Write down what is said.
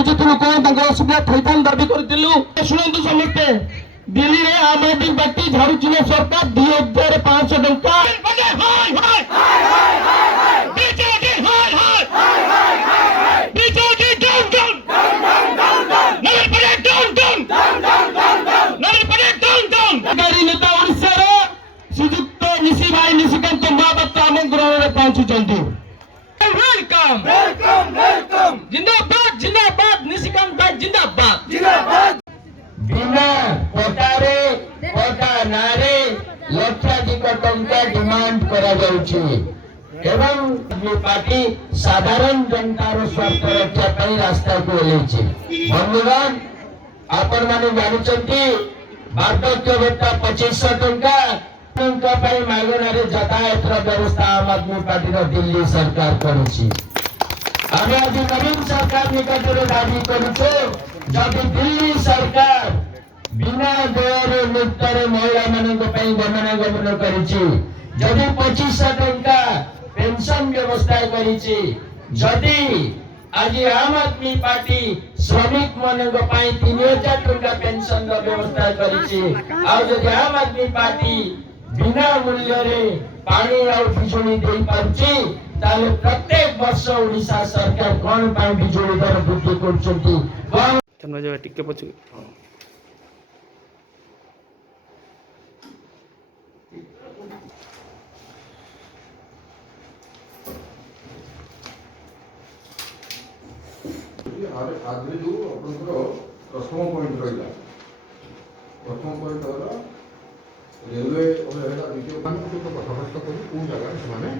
बुझुलु कौन असुविधा थी दाबी करूँ। शुणु समस्ते दिल्ली में आम आदमी पार्टी झाड़ू सरकार 2500 टंका नेता ओडिशार श्रीजुक्त निशी भाई निशिकांत महापात्र आम गृह में पहुंचुंट। जिंदाबाद जिंदाबाद निशिकांत भाई जिंदाबाद। बिना पटारे पटा नारे लक्षाधिक टंका डिमांड करा जाउछि एवं पार्टी साधारण जनतार स्वार्थ रक्षा ପାଇଁ रास्ता को ओलेछि। बंधुगण आपण माने जानुचंती वार्धक्य भत्ता 2500 टंका मागणारे यातायात व्यवस्था आम आदमी पार्टी दिल्ली सरकार करुछि। आम आज नवीन सरकार निकट में दाबी करुछो जदि दिल्ली सरकार बिना दर मुक्त महिला मान गमनागमन करिछि, जदि 2500 टंका पेंशन व्यवस्था करिछि, जदि आज आम आदमी पार्टी श्रमिक मान 3000 टंका पेंशन व्यवस्था करिछि, जदि आम आदमी पार्टी बिना मूल्य रे पानी और बिजुली दे पारुछि ताले प्रत्येक वर्ष ओडिशा सरकार कौन पाई बिजुली दर वृद्धि करछंती कौन टिके पछु आज जो प्रथम पॉइंट रहा प्रथम पॉइंट रहा रेलवे द्वितीय कथबार्ता कर कौ जगह से समय